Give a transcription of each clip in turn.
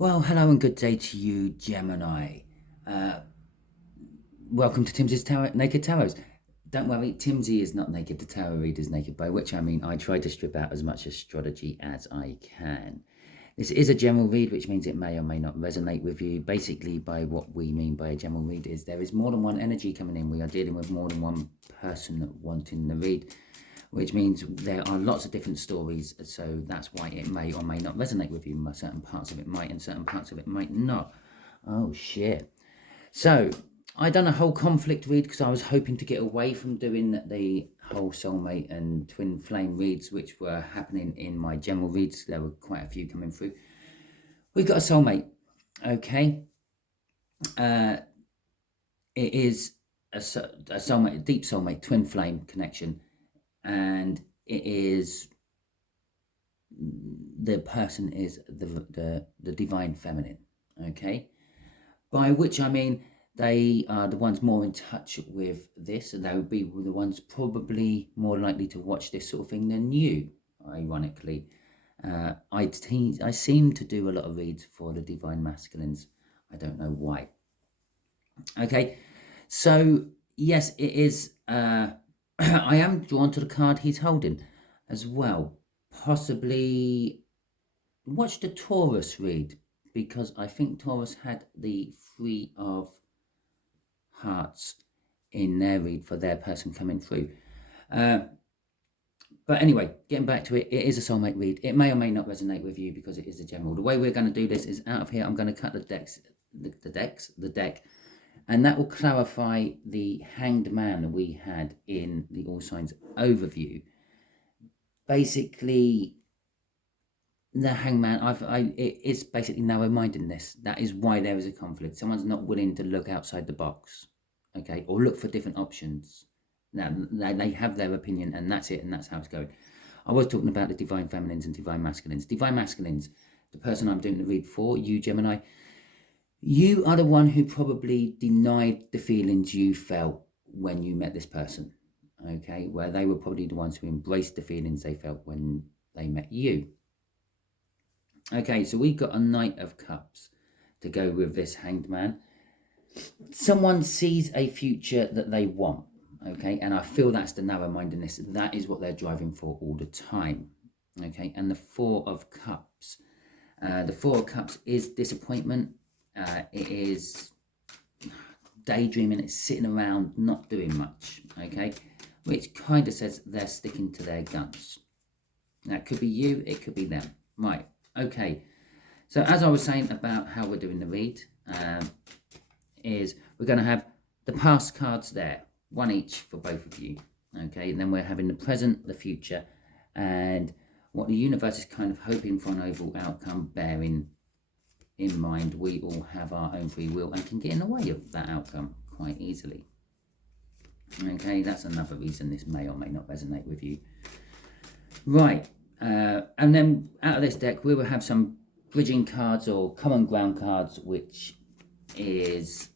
Well, hello and good day to you, Gemini. Uh, Welcome to Timsy's Naked Tarots. Don't worry, Timsy is not naked. The tarot reader is naked, by which I mean I try to strip out as much astrology as I can. This is a general read, which means it may or may not resonate with you. Basically, by what we mean by a general read is there is more than one energy coming in. We are dealing with more than one person wanting the read, which means there are lots of different stories. So that's why it may or may not resonate with you. Certain parts of it might and certain parts of it might not. Oh, shit. So I done a whole conflict read because I was hoping to get away from doing the whole soulmate and twin flame reads, which were happening in my general reads. There were quite a few coming through. We've got a soulmate, okay? It is a soulmate, a deep soulmate, twin flame connection, and it is the person is the divine feminine, okay? By which I mean they are the ones more in touch with this, and they would be the ones probably more likely to watch this sort of thing than you, ironically. I seem to do a lot of reads for the divine masculines. I don't know why. Okay, so yes, it is. I am drawn to the card he's holding as well. Possibly watch the Taurus read, because I think Taurus had the Three of Hearts in their read for their person coming through. But anyway, getting back to it, it is a soulmate read. It may or may not resonate with you because it is a general. The way we're going to do this is out of here, I'm going to cut the deck, and that will clarify the Hanged Man we had in the All Signs overview. Basically, the hangman, it's basically narrow-mindedness. That is why there is a conflict. Someone's not willing to look outside the box, okay, or look for different options. Now they have their opinion, and that's it, and that's how it's going. I was talking about the divine feminines and divine masculines. Divine masculines, the person I'm doing the read for, you Gemini, you are the one who probably denied the feelings you felt when you met this person, okay, where they were probably the ones who embraced the feelings they felt when they met you. Okay, so we've got a Knight of Cups to go with this Hanged Man. Someone sees a future that they want, okay, and I feel that's the narrow-mindedness. That is what they're driving for all the time, okay. And the Four of Cups. The Four of Cups is disappointment. It is daydreaming. It's sitting around not doing much, okay, which kind of says they're sticking to their guns. That could be you, it could be them, right? Okay, so as I was saying about how we're doing the read, is we're going to have the past cards there, one each for both of you, okay, and then we're having the present, the future, and what the universe is kind of hoping for an overall outcome, bearing in mind we all have our own free will and can get in the way of that outcome quite easily. Okay, that's another reason this may or may not resonate with you. Right. And then out of this deck, we will have some bridging cards or common ground cards, which is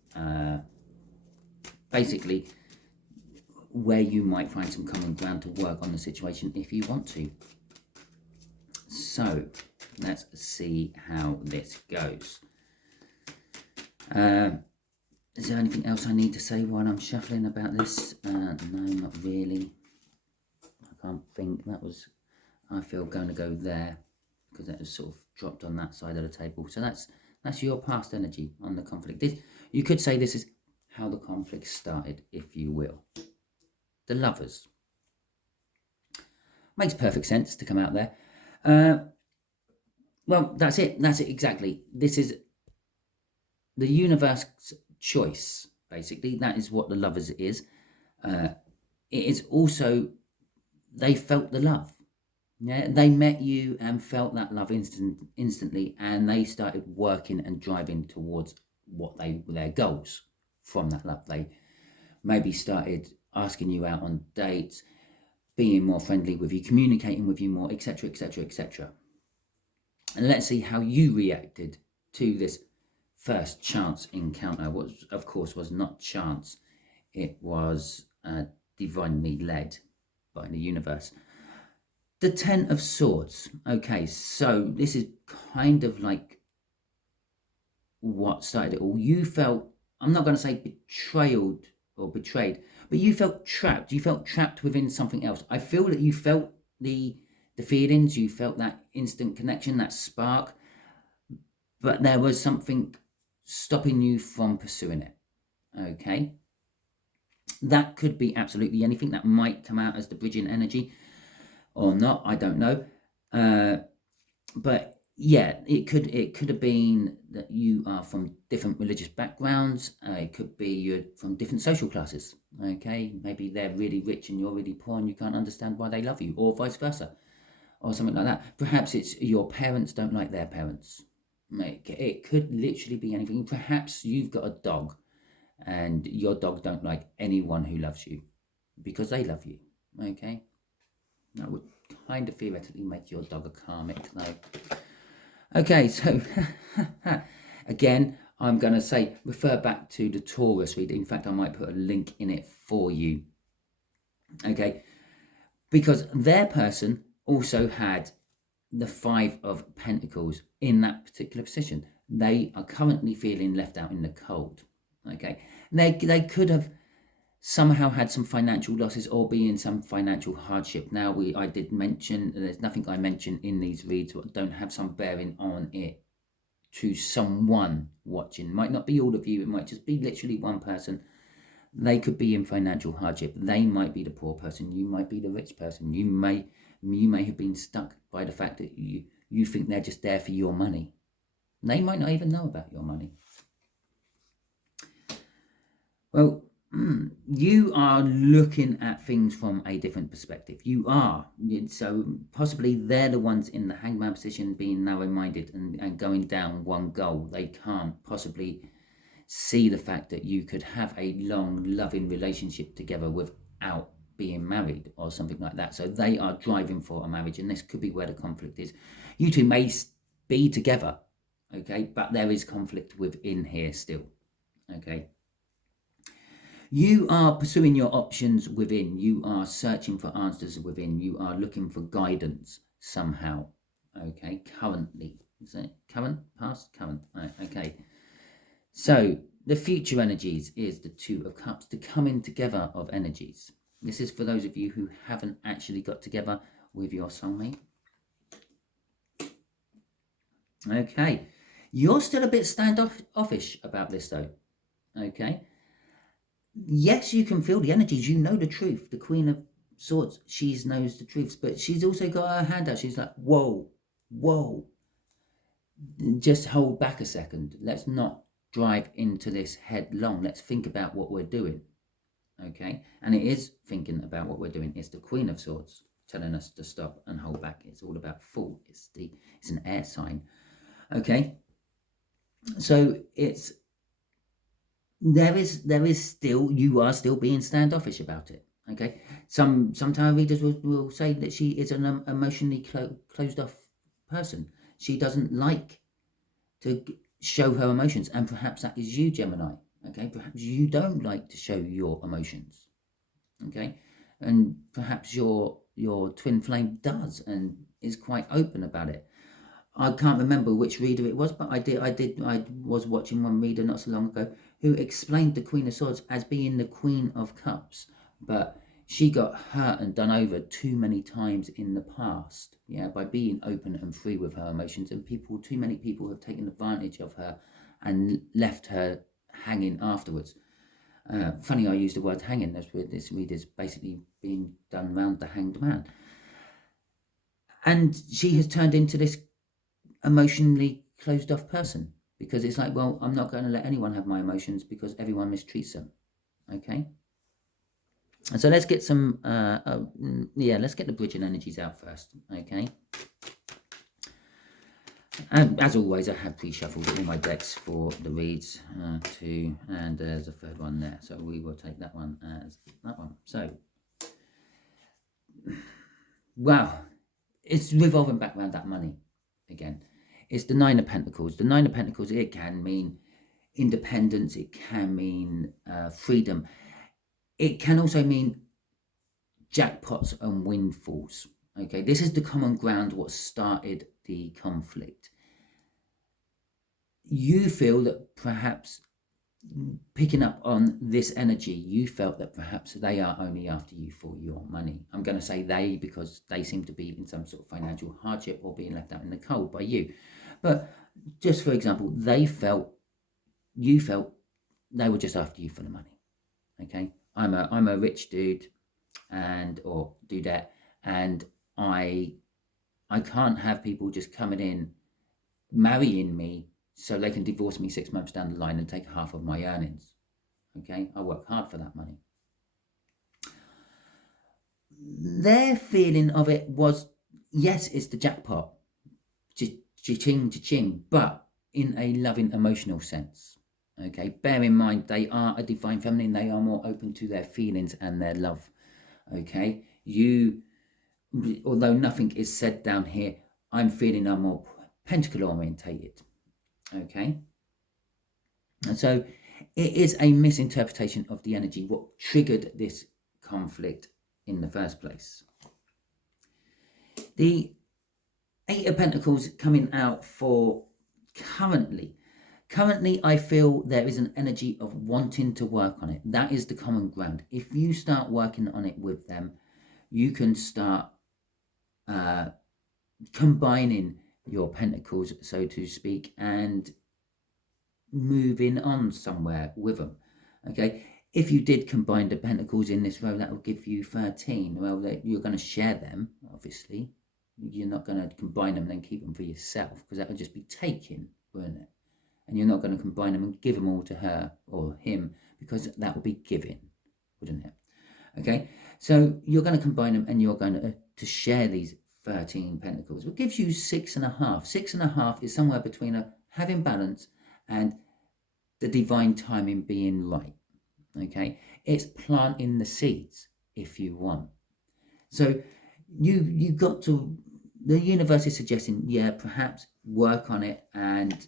basically where you might find some common ground to work on the situation if you want to. So let's see how this goes. Is there anything else I need to say while I'm shuffling about this? No, not really. I can't think. That was, I feel, going to go there because that was sort of dropped on that side of the table. So that's your past energy on the conflict. You could say this is how the conflict started, if you will. The Lovers. Makes perfect sense to come out there. Well, that's it. That's it exactly. This is the universe's choice, basically. That is what the Lovers is. It is also, they felt the love. Yeah, they met you and felt that love instantly, and they started working and driving towards what their goals from that love. They maybe started asking you out on dates, being more friendly with you, communicating with you more, etc., etc., etc. And let's see how you reacted to this first chance encounter, which of course was not chance. It was divinely led by the universe. The Ten of Swords. Okay, so this is kind of like what started it all. You felt, I'm not going to say betrayed, but you felt trapped. You felt trapped within something else. I feel that you felt the feelings, you felt that instant connection, that spark, but there was something stopping you from pursuing it. Okay, that could be absolutely anything. That might come out as the bridging energy or not, I don't know. But yeah, it could have been that you are from different religious backgrounds. It could be you're from different social classes. Okay, maybe they're really rich and you're really poor and you can't understand why they love you, or vice versa, or something like that. Perhaps it's your parents don't like their parents. It could literally be anything. Perhaps you've got a dog and your dog don't like anyone who loves you because they love you. Okay, that would kind of theoretically make your dog a karmic though. Okay, so again, I'm going to say refer back to the Taurus reading. In fact, I might put a link in it for you. Okay, because their person also had the Five of Pentacles in that particular position. They are currently feeling left out in the cold. Okay, they could have somehow had some financial losses or be in some financial hardship. Now, I did mention, there's nothing I mention in these reads that don't have some bearing on it to someone watching. It might not be all of you, it might just be literally one person. They could be in financial hardship. They might be the poor person, you might be the rich person. You may have been stuck by the fact that you think they're just there for your money. They might not even know about your money. Well, you are looking at things from a different perspective. You are. So possibly they're the ones in the hangman position being narrow-minded and going down one goal. They can't possibly see the fact that you could have a long, loving relationship together without being married or something like that. So they are driving for a marriage, and this could be where the conflict is. You two may be together, okay, but there is conflict within here still, okay. You are pursuing your options within. You are searching for answers within. You are looking for guidance somehow. Okay, currently. Is it current? Past? Current. Right, okay. So the future energies is the Two of Cups, the coming together of energies. This is for those of you who haven't actually got together with your soulmate. Okay. You're still a bit standoffish about this though. Okay. Yes, you can feel the energies. You know the truth. The Queen of Swords, she knows the truths, but she's also got her hand out. She's like, whoa, whoa. Just hold back a second. Let's not drive into this headlong. Let's think about what we're doing. Okay? And it is thinking about what we're doing. It's the Queen of Swords telling us to stop and hold back. It's all about Fool. It's an air sign. Okay? So there is still, you are still being standoffish about it. Okay, some tarot readers will say that she is an emotionally closed off person. She doesn't like to show her emotions, and perhaps that is you, Gemini. Okay, perhaps you don't like to show your emotions. Okay, and perhaps your twin flame does and is quite open about it. I can't remember which reader it was, but I was watching one reader not so long ago who explained the Queen of Swords as being the Queen of Cups, but she got hurt and done over too many times in the past, yeah, by being open and free with her emotions, and too many people have taken advantage of her and left her hanging afterwards. Funny I used the word hanging. That's where this reader's basically being done round the hanged man. And she has turned into this emotionally closed off person, because it's like, well, I'm not going to let anyone have my emotions because everyone mistreats them. Okay, and so let's get some let's get the bridging energies out first. Okay, and as always, I have pre-shuffled all my decks for the reads too, and there's a third one there, so we will take that one as that one. So wow, it's revolving back around that money again. It's the Nine of Pentacles. The Nine of Pentacles, it can mean independence. It can mean freedom. It can also mean jackpots and windfalls. Okay, this is the common ground, what started the conflict. you feel that perhaps picking up on this energy, you felt that perhaps they are only after you for your money. I'm going to say they because they seem to be in some sort of financial hardship or being left out in the cold by you. But just for example, you felt they were just after you for the money. Okay, I'm a rich dude or dudette, and I can't have people just coming in marrying me so they can divorce me 6 months down the line and take half of my earnings. Okay, I work hard for that money. Their feeling of it was, yes, it's the jackpot, cha-ching, cha-ching, but in a loving, emotional sense. Okay, bear in mind they are a divine feminine. They are more open to their feelings and their love. Okay, although nothing is said down here, I'm feeling I'm more pentacle orientated. Okay, and so it is a misinterpretation of the energy, what triggered this conflict in the first place. The Eight of Pentacles coming out for currently, I feel there is an energy of wanting to work on it. That is the common ground. If you start working on it with them, you can start combining your pentacles, so to speak, and moving on somewhere with them. Okay, if you did combine the pentacles in this row, that will give you 13. Well, you're going to share them, obviously. You're not going to combine them and then keep them for yourself, because that would just be taking, wouldn't it? And you're not going to combine them and give them all to her or him, because that would be giving, wouldn't it? Okay, so you're going to combine them and you're going to share these 13 pentacles, which gives you 6.5. 6.5 is somewhere between a having balance and the divine timing being right. Okay, it's planting the seeds if you want. So you got to, the universe is suggesting, yeah, perhaps work on it and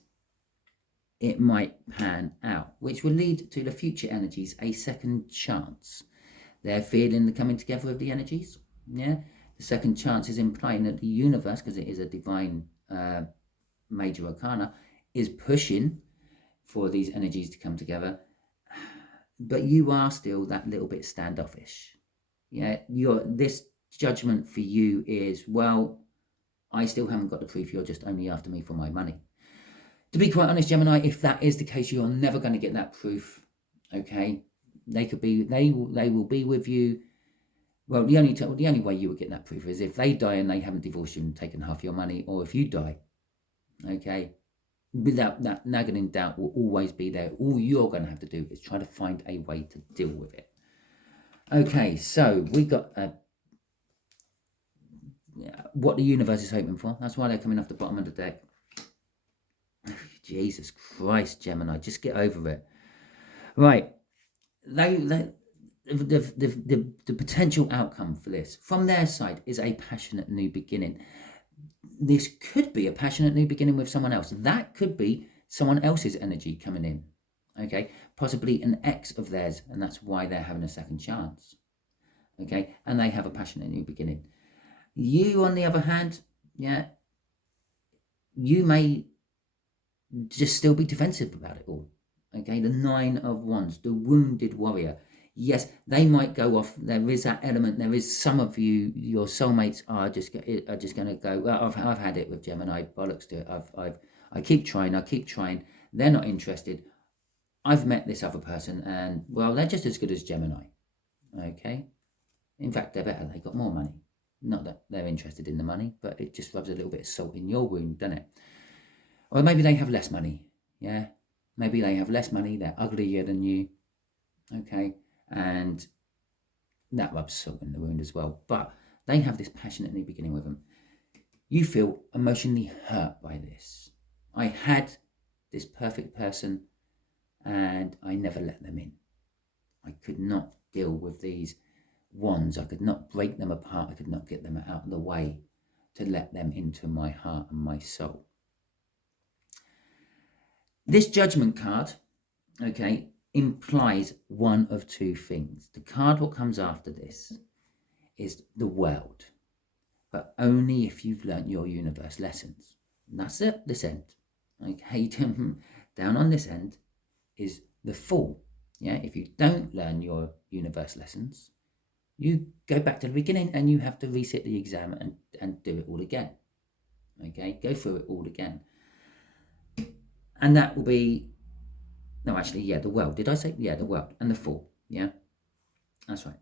it might pan out, which will lead to the future energies a second chance. They're feeling the coming together of the energies. Yeah, the second chance is implying that the universe, because it is a divine major arcana, is pushing for these energies to come together, but you are still that little bit standoffish. Yeah, this judgment for you is, well, I still haven't got the proof, you're just only after me for my money. To be quite honest, Gemini, if that is the case, you're never going to get that proof. Okay, they will be with you. Well, the only way you would get that proof is if they die and they haven't divorced you and taken half your money, or if you die. Okay, without that nagging doubt will always be there. All you're going to have to do is try to find a way to deal with it. Okay, so we got what the universe is hoping for. That's why they're coming off the bottom of the deck. Jesus Christ, Gemini, just get over it. Right, the potential outcome for this from their side is a passionate new beginning. This could be a passionate new beginning with someone else. That could be someone else's energy coming in. Okay, possibly an ex of theirs, and that's why they're having a second chance. Okay, and they have a passionate new beginning. You, on the other hand, yeah, you may just still be defensive about it all. Okay, the Nine of Wands, the wounded warrior. Yes, they might go off. There is that element. There is some of you, your soulmates are just going to go, well, I've had it with Gemini, bollocks to it. I keep trying. They're not interested. I've met this other person and, well, they're just as good as Gemini. Okay, in fact, they're better. They got more money. Not that they're interested in the money, but it just rubs a little bit of salt in your wound, doesn't it? Or maybe they have less money. Yeah, maybe they have less money. They're uglier than you. Okay, and that rubs salt in the wound as well. But they have this passionate new beginning with them. You feel emotionally hurt by this. I had this perfect person and I never let them in. I could not deal with these wands. I could not break them apart. I could not get them out of the way to let them into my heart and my soul. This judgment card, okay, implies one of two things. The card what comes after this is the world, but only if you've learnt your universe lessons. And that's it, this end. Okay, down on this end is the Fool. Yeah, if you don't learn your universe lessons, you go back to the beginning and you have to resit the exam and do it all again. Okay, go through it all again. And that will be, no, actually, yeah, the World. Did I say? Yeah, the World and the Fool. Yeah, that's right.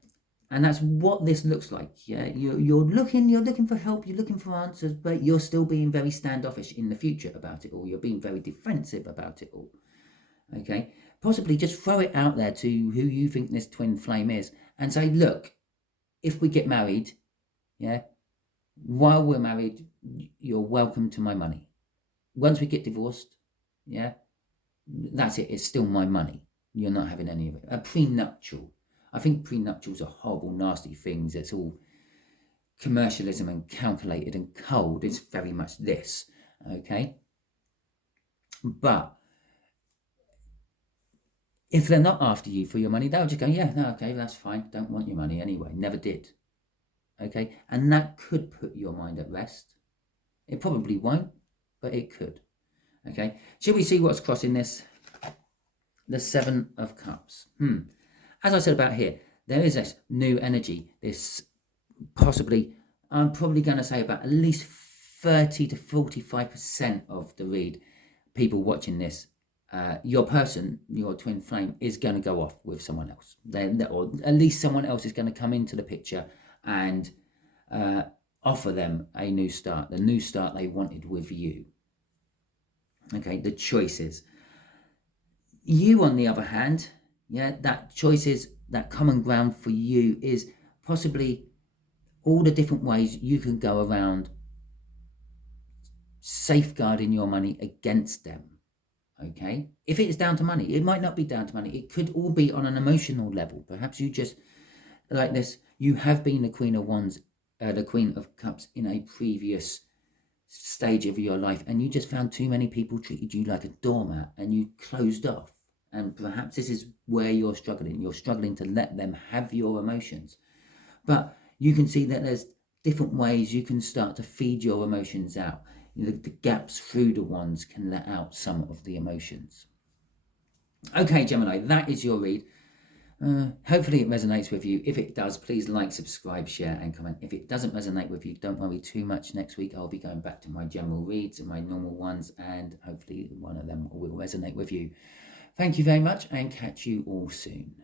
And that's what this looks like. Yeah, you're looking for help, you're looking for answers, but you're still being very standoffish in the future about it all. You're being very defensive about it all. Okay, possibly just throw it out there to who you think this twin flame is and say, look, if we get married, yeah, while we're married, you're welcome to my money. Once we get divorced, yeah, that's it. It's still my money. You're not having any of it. A prenuptial. I think prenuptials are horrible, nasty things. It's all commercialism and calculated and cold. It's very much this, okay? But if they're not after you for your money, they'll just go, yeah, no, okay, that's fine. Don't want your money anyway. Never did. Okay? And that could put your mind at rest. It probably won't, but it could. Okay? Shall we see what's crossing this? The Seven of Cups. As I said about here, there is this new energy, this possibly, I'm probably going to say about at least 30 to 45% of the read, people watching this, your person, your twin flame, is going to go off with someone else. Or at least someone else is going to come into the picture and offer them a new start, the new start they wanted with you. Okay, the choices. You, on the other hand, yeah, that choices, that common ground for you is possibly all the different ways you can go around safeguarding your money against them. Okay, if it's down to money, it might not be down to money. It could all be on an emotional level. Perhaps you just, like this, you have been the Queen of Wands, the Queen of Cups in a previous stage of your life, and you just found too many people treated you like a doormat and you closed off. And perhaps this is where you're struggling. You're struggling to let them have your emotions. But you can see that there's different ways you can start to feed your emotions out. The gaps through the wands can let out some of the emotions. Okay, Gemini, that is your read. Hopefully it resonates with you. If it does, please like, subscribe, share and comment. If it doesn't resonate with you, don't worry too much. Next week I'll be going back to my general reads and my normal ones, and hopefully one of them will resonate with you. Thank you very much and catch you all soon.